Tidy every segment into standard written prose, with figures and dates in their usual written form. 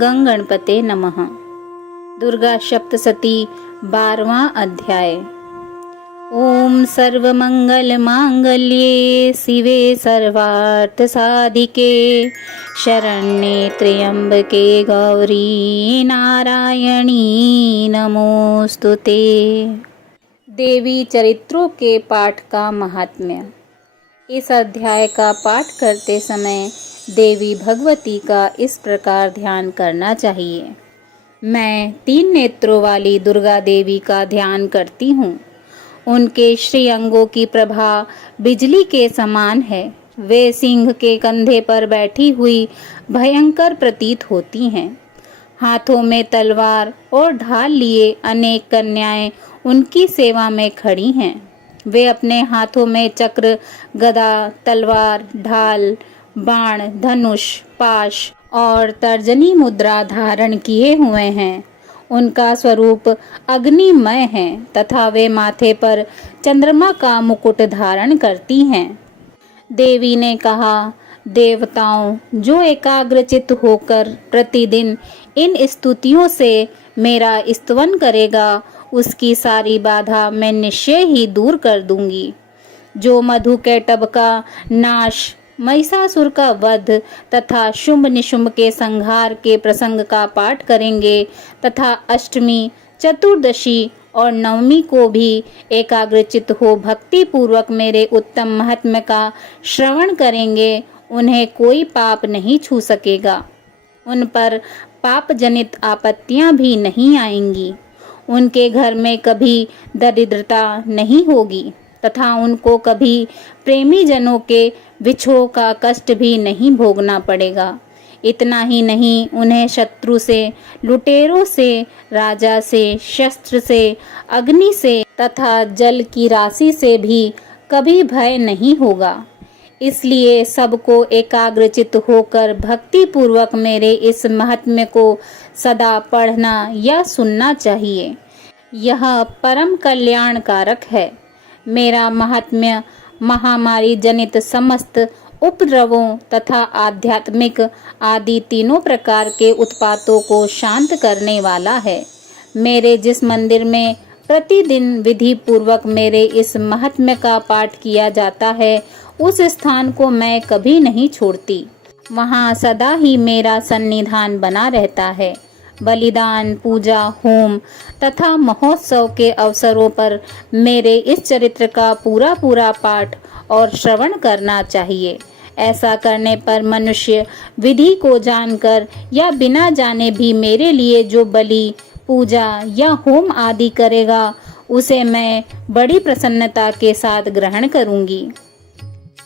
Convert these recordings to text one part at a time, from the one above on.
गं गणपते नमः। दुर्गा सप्तशती 12वां अध्याय। ओम सर्वमंगल मांगल्ये शिवे सर्वार्थ साधिके शरण्ये त्र्यंबके गौरी नारायणी नमोस्तुते। देवी चरित्रों के पाठ का महात्म्य। इस अध्याय का पाठ करते समय देवी भगवती का इस प्रकार ध्यान करना चाहिए। मैं 3 नेत्रों वाली दुर्गा देवी का ध्यान करती हूँ। उनके श्रीअंगों की प्रभा बिजली के समान है। वे सिंह के कंधे पर बैठी हुई भयंकर प्रतीत होती हैं। हाथों में तलवार और ढाल लिए अनेक कन्याएं उनकी सेवा में खड़ी हैं। वे अपने हाथों में चक्र, गदा, तलवार, ढाल, बाण, धनुष, पाश और तर्जनी मुद्रा धारण किए हुए हैं। उनका स्वरूप अग्निमय है तथा वे माथे पर चंद्रमा का मुकुट धारण करती हैं। देवी ने कहा, देवताओं, जो एकाग्रचित्त होकर प्रतिदिन इन स्तुतियों से मेरा स्तवन करेगा, उसकी सारी बाधा मैं निश्चय ही दूर कर दूंगी। जो मधु कैटभ का नाश, महिषासुर का वध तथा शुंभ निशुंभ के संहार के प्रसंग का पाठ करेंगे तथा अष्टमी, चतुर्दशी और नवमी को भी एकाग्रचित्त हो भक्ति पूर्वक मेरे उत्तम महात्म्य का श्रवण करेंगे, उन्हें कोई पाप नहीं छू सकेगा। उन पर पाप जनित आपत्तियां भी नहीं आएंगी। उनके घर में कभी दरिद्रता नहीं होगी तथा उनको कभी प्रेमी जनों के विछोह का कष्ट भी नहीं भोगना पड़ेगा। इतना ही नहीं, उन्हें शत्रु से, लुटेरों से, राजा से, शस्त्र से, अग्नि से तथा जल की राशि से भी कभी भय नहीं होगा। इसलिए सबको एकाग्रचित्त होकर भक्ति पूर्वक मेरे इस महात्म्य को सदा पढ़ना या सुनना चाहिए। यह परम कल्याणकारक है। मेरा महात्म्य महामारी जनित समस्त उपद्रवों तथा आध्यात्मिक आदि तीनों प्रकार के उत्पातों को शांत करने वाला है। मेरे जिस मंदिर में प्रतिदिन विधि पूर्वक मेरे इस महात्म्य का पाठ किया जाता है, उस स्थान को मैं कभी नहीं छोड़ती। वहाँ सदा ही मेरा सन्निधान बना रहता है। बलिदान, पूजा, होम तथा महोत्सव के अवसरों पर मेरे इस चरित्र का पूरा पाठ और श्रवण करना चाहिए। ऐसा करने पर मनुष्य विधि को जानकर या बिना जाने भी मेरे लिए जो बलि, पूजा या होम आदि करेगा, उसे मैं बड़ी प्रसन्नता के साथ ग्रहण करूंगी।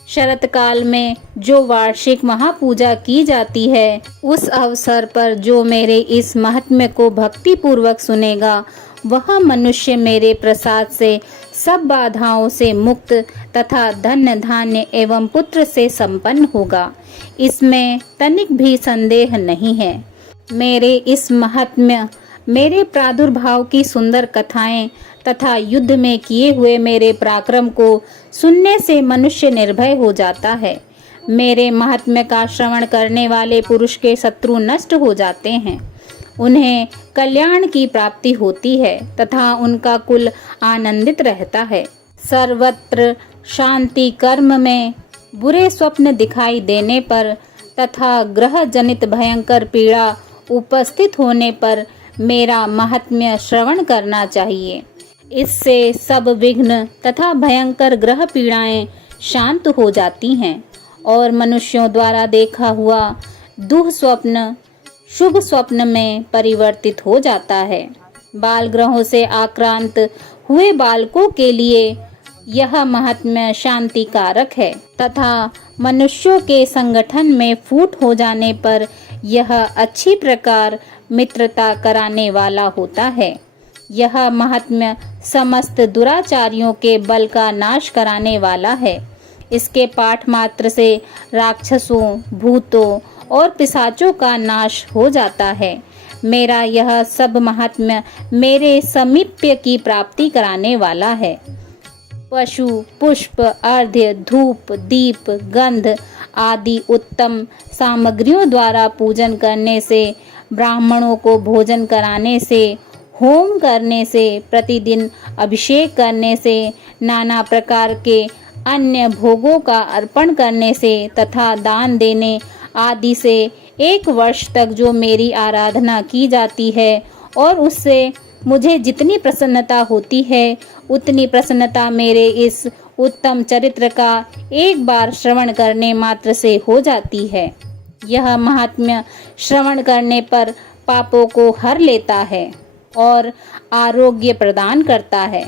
शरत काल में जो वार्षिक महापूजा की जाती है, उस अवसर पर जो मेरे इस महात्म्य को भक्ति पूर्वक सुनेगा, वह मनुष्य मेरे प्रसाद से सब बाधाओं से मुक्त तथा धन धान्य एवं पुत्र से संपन्न होगा। इसमें तनिक भी संदेह नहीं है। मेरे इस महात्म्य, मेरे प्रादुर्भाव की सुंदर कथाएं तथा युद्ध में किए हुए मेरे पराक्रम को सुनने से मनुष्य निर्भय हो जाता है। मेरे महात्म्य का श्रवण करने वाले पुरुष के शत्रु नष्ट हो जाते हैं। उन्हें कल्याण की प्राप्ति होती है तथा उनका कुल आनंदित रहता है। सर्वत्र शांति, कर्म में बुरे स्वप्न दिखाई देने पर तथा ग्रह जनित भयंकर पीड़ा उपस्थित होने पर मेरा महात्म्य श्रवण करना चाहिए। इससे सब विघ्न तथा भयंकर ग्रह पीड़ाएं शांत हो जाती हैं और मनुष्यों द्वारा देखा हुआ दुःस्वप्न शुभ स्वप्न में परिवर्तित हो जाता है। बाल ग्रहों से आक्रांत हुए बालकों के लिए यह महात्म्य शांति कारक है तथा मनुष्यों के संगठन में फूट हो जाने पर यह अच्छी प्रकार मित्रता कराने वाला होता है। यह महात्म्य समस्त दुराचारियों के बल का नाश कराने वाला है। इसके पाठ मात्र से राक्षसों, भूतों और पिशाचों का नाश हो जाता है। मेरा यह सब महात्म्य मेरे समीप्य की प्राप्ति कराने वाला है। पशु, पुष्प, अर्घ्य, धूप, दीप, गंध आदि उत्तम सामग्रियों द्वारा पूजन करने से ब्राह्मणों को भोजन कराने से, होम करने से, प्रतिदिन अभिषेक करने से, नाना प्रकार के अन्य भोगों का अर्पण करने से तथा दान देने आदि से 1 वर्ष तक जो मेरी आराधना की जाती है और उससे मुझे जितनी प्रसन्नता होती है उतनी प्रसन्नता मेरे इस उत्तम चरित्र का एक बार श्रवण करने मात्र से हो जाती है। यह महात्म्य श्रवण करने पर पापों को हर लेता है और आरोग्य प्रदान करता है।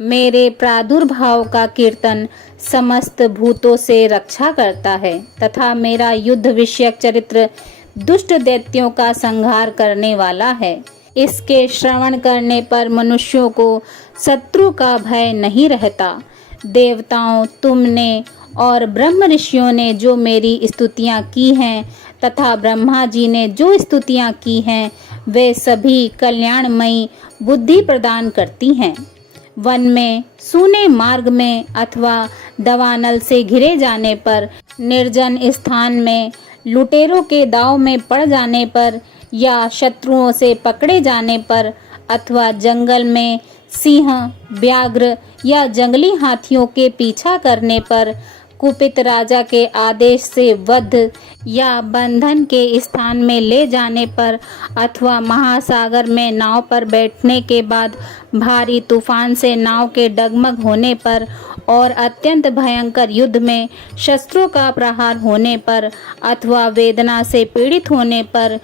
मेरे प्रादुर्भाव का कीर्तन समस्त भूतों से रक्षा करता है तथा मेरा युद्ध विषयक चरित्र दुष्ट दैत्यों का संहार करने वाला है। इसके श्रवण करने पर मनुष्यों को शत्रु का भय नहीं रहता। देवताओं, तुमने और ब्रह्म ऋषियों ने जो मेरी स्तुतियां की हैं तथा ब्रह्मा जी ने जो स्तुतियां की हैं वे सभी कल्याणमयी बुद्धि प्रदान करती हैं। वन में, सूने मार्ग में अथवा दवानल से घिरे जाने पर, निर्जन स्थान में, लुटेरों के दाव में पड़ जाने पर या शत्रुओं से पकड़े जाने पर अथवा जंगल में सिंह, व्याघ्र या जंगली हाथियों के पीछा करने पर, कुपित राजा के आदेश से वध या बंधन के स्थान में ले जाने पर अथवा महासागर में नाव पर बैठने के बाद भारी तूफान से नाव के डगमग होने पर और अत्यंत भयंकर युद्ध में शस्त्रों का प्रहार होने पर अथवा वेदना से पीड़ित होने पर,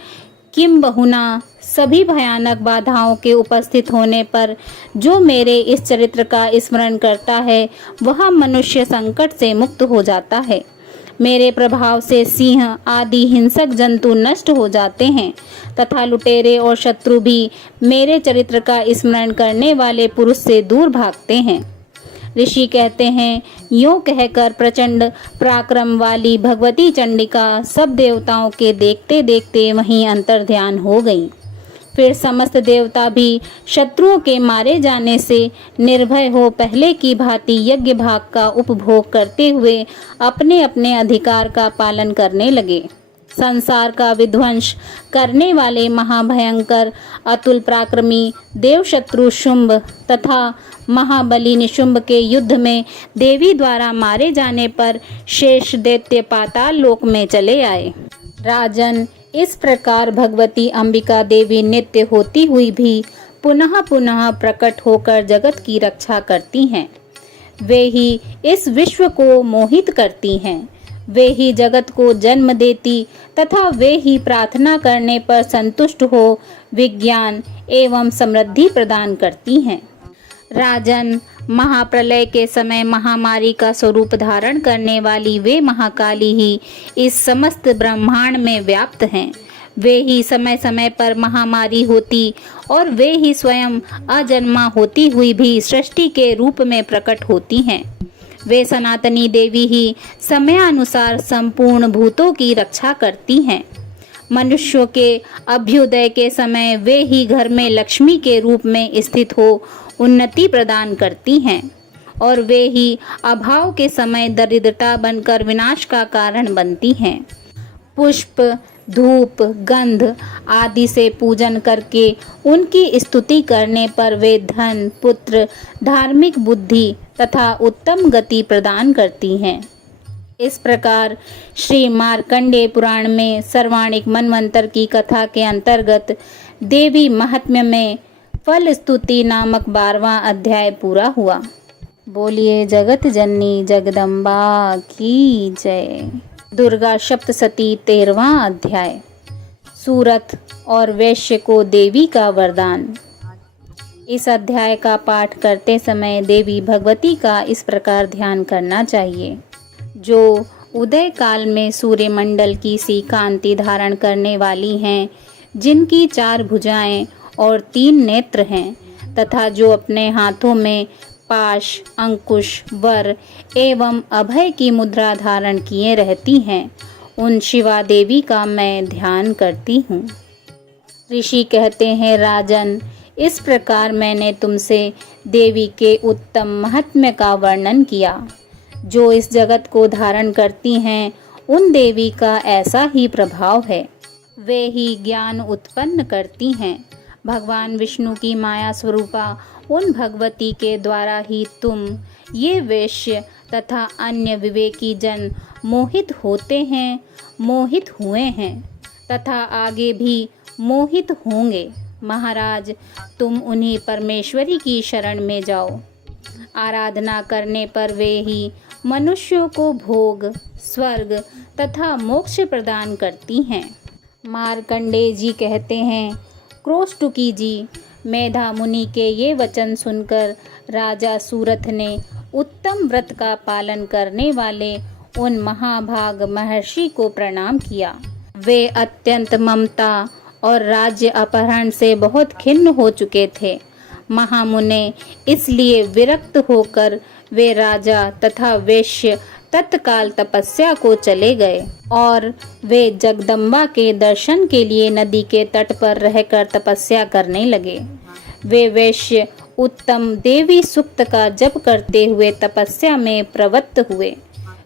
किंबहुना सभी भयानक बाधाओं के उपस्थित होने पर जो मेरे इस चरित्र का स्मरण करता है वह मनुष्य संकट से मुक्त हो जाता है। मेरे प्रभाव से सिंह आदि हिंसक जंतु नष्ट हो जाते हैं तथा लुटेरे और शत्रु भी मेरे चरित्र का स्मरण करने वाले पुरुष से दूर भागते हैं। ऋषि कहते हैं, यूं कहकर प्रचंड पराक्रम वाली भगवती चंडिका सब देवताओं के देखते देखते वहीं अंतर्ध्यान हो गई। फिर समस्त देवता भी शत्रुओं के मारे जाने से निर्भय हो पहले की भांति यज्ञ भाग का उपभोग करते हुए अपने अपने अधिकार का पालन करने लगे। संसार का विध्वंस करने वाले महाभयंकर अतुल पराक्रमी देवशत्रु शुंभ तथा महाबली निशुंभ के युद्ध में देवी द्वारा मारे जाने पर शेष दैत्य पाताल लोक में चले आए। राजन, इस प्रकार भगवती अंबिका देवी नित्य होती हुई भी पुनः पुनः प्रकट होकर जगत की रक्षा करती हैं। वे ही इस विश्व को मोहित करती हैं। वे ही जगत को जन्म देती तथा वे ही प्रार्थना करने पर संतुष्ट हो विज्ञान एवं समृद्धि प्रदान करती हैं। राजन, महाप्रलय के समय महामारी का स्वरूप धारण करने वाली वे महाकाली ही इस समस्त ब्रह्मांड में व्याप्त हैं। वे ही समय समय पर महामारी होती और वे ही स्वयं अजन्मा होती हुई भी सृष्टि के रूप में प्रकट होती हैं। वे सनातनी देवी ही समयानुसार संपूर्ण भूतों की रक्षा करती हैं। मनुष्यों के अभ्युदय के समय वे ही घर में लक्ष्मी के रूप में स्थित हो उन्नति प्रदान करती हैं और वे ही अभाव के समय दरिद्रता बनकर विनाश का कारण बनती हैं। पुष्प, धूप, गंध आदि से पूजन करके उनकी स्तुति करने पर वे धन, पुत्र, धार्मिक बुद्धि तथा उत्तम गति प्रदान करती हैं। इस प्रकार श्री मार्कंडेय पुराण में सर्वाणिक मनवंतर की कथा के अंतर्गत देवी महात्म्य में फल स्तुति नामक 12वां अध्याय पूरा हुआ। बोलिए जगत जननी जगदम्बा की जय। दुर्गा सप्तशती 13वां अध्याय। सूरत और वैश्य को देवी का वरदान। इस अध्याय का पाठ करते समय देवी भगवती का इस प्रकार ध्यान करना चाहिए। जो उदय काल में सूर्यमंडल की सी कांति धारण करने वाली हैं, जिनकी 4 भुजाएं और 3 नेत्र हैं तथा जो अपने हाथों में पाश, अंकुश, वर एवं अभय की मुद्रा धारण किए रहती हैं, उन शिवा देवी का मैं ध्यान करती हूँ। ऋषि कहते हैं, राजन, इस प्रकार मैंने तुमसे देवी के उत्तम महात्म्य का वर्णन किया। जो इस जगत को धारण करती हैं, उन देवी का ऐसा ही प्रभाव है। वे ही ज्ञान उत्पन्न करती हैं। भगवान विष्णु की माया स्वरूपा उन भगवती के द्वारा ही तुम ये वैश्य तथा अन्य विवेकी जन मोहित होते हैं, मोहित हुए हैं तथा आगे भी मोहित होंगे। महाराज, तुम उन्हीं परमेश्वरी की शरण में जाओ। आराधना करने पर वे ही मनुष्यों को भोग, स्वर्ग तथा मोक्ष प्रदान करती हैं। मार्कंडेय जी कहते हैं, क्रोष्टुकी जी, मेधा मुनि के ये वचन सुनकर राजा सूरथ ने उत्तम व्रत का पालन करने वाले उन महाभाग महर्षि को प्रणाम किया। वे अत्यंत ममता और राज्य अपहरण से बहुत खिन्न हो चुके थे। महामुने इसलिए विरक्त होकर वे राजा तथा वैश्य तत्काल तपस्या को चले गए और वे जगदम्बा के दर्शन के लिए नदी के तट पर रहकर तपस्या करने लगे। वे वैश्य उत्तम देवी सूक्त का जप करते हुए तपस्या में प्रवृत्त हुए।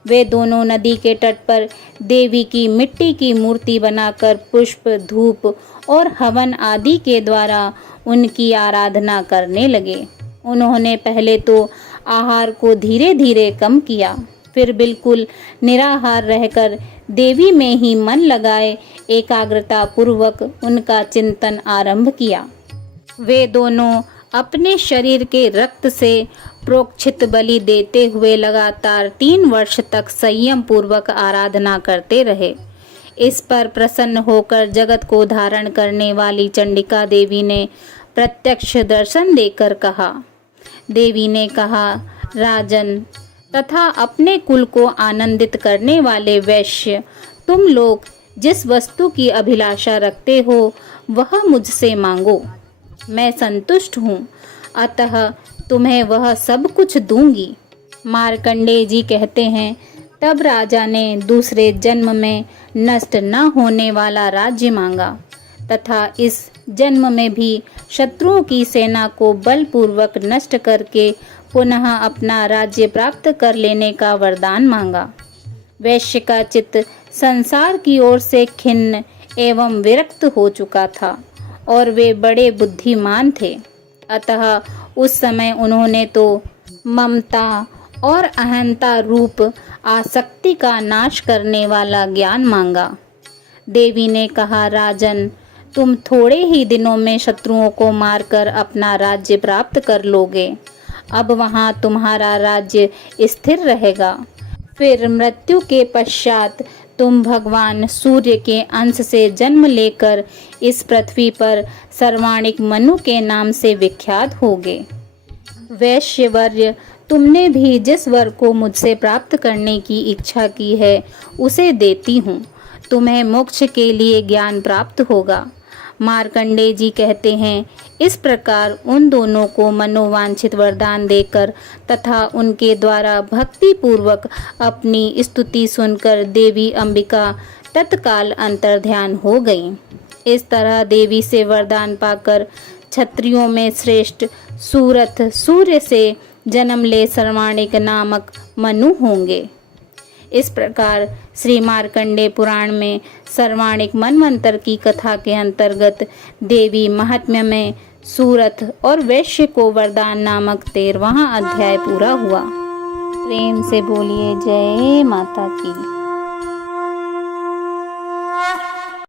वे दोनों नदी के तट पर देवी की मिट्टी की मूर्ति बनाकर पुष्प, धूप और हवन आदि के द्वारा उनकी आराधना करने लगे। उन्होंने पहले तो आहार को धीरे धीरे कम किया, फिर बिल्कुल निराहार रहकर देवी में ही मन लगाए एकाग्रता पूर्वक उनका चिंतन आरंभ किया। वे दोनों अपने शरीर के रक्त से प्रोक्षित बलि देते हुए लगातार 3 वर्ष तक संयम पूर्वक आराधना करते रहे। इस पर प्रसन्न होकर जगत को धारण करने वाली चंडिका देवी ने प्रत्यक्ष दर्शन देकर कहा। देवी ने कहा, राजन तथा अपने कुल को आनंदित करने वाले वैश्य, तुम लोग जिस वस्तु की अभिलाषा रखते हो वह मुझसे मांगो, मैं संतुष्ट हूँ, अतः तुम्हें वह सब कुछ दूंगी। मार्कंडेय जी कहते हैं, तब राजा ने दूसरे जन्म में नष्ट न होने वाला राज्य मांगा तथा इस जन्म में भी शत्रुओं की सेना को बलपूर्वक नष्ट करके पुनः अपना राज्य प्राप्त कर लेने का वरदान मांगा। वैश्य का चित्त संसार की ओर से खिन्न एवं विरक्त हो चुका था और वे बड़े बुद्धिमान थे, अतः उस समय उन्होंने तो ममता और अहंता रूप आसक्ति का नाश करने वाला ज्ञान मांगा। देवी ने कहा, राजन, तुम थोड़े ही दिनों में शत्रुओं को मारकर अपना राज्य प्राप्त कर लोगे। अब वहाँ तुम्हारा राज्य स्थिर रहेगा। फिर मृत्यु के पश्चात तुम भगवान सूर्य के अंश से जन्म लेकर इस पृथ्वी पर सर्वाणिक मनु के नाम से विख्यात होगे। वैश्यवर्य, तुमने भी जिस वर को मुझसे प्राप्त करने की इच्छा की है उसे देती हूँ। तुम्हें मोक्ष के लिए ज्ञान प्राप्त होगा। मार्कंडेय जी कहते हैं, इस प्रकार उन दोनों को मनोवांछित वरदान देकर तथा उनके द्वारा भक्ति पूर्वक अपनी स्तुति सुनकर देवी अंबिका तत्काल अंतर्ध्यान हो गईं। इस तरह देवी से वरदान पाकर क्षत्रियों में श्रेष्ठ सूरथ सूर्य से जन्म ले सर्वाणिक नामक मनु होंगे। इस प्रकार श्री मार्कंडेय पुराण में सर्वाणिक मनवंतर की कथा के अंतर्गत देवी महात्म्य में सूरथ और वैश्य को वरदान नामक 13वां अध्याय पूरा हुआ। प्रेम से बोलिए जय माता की।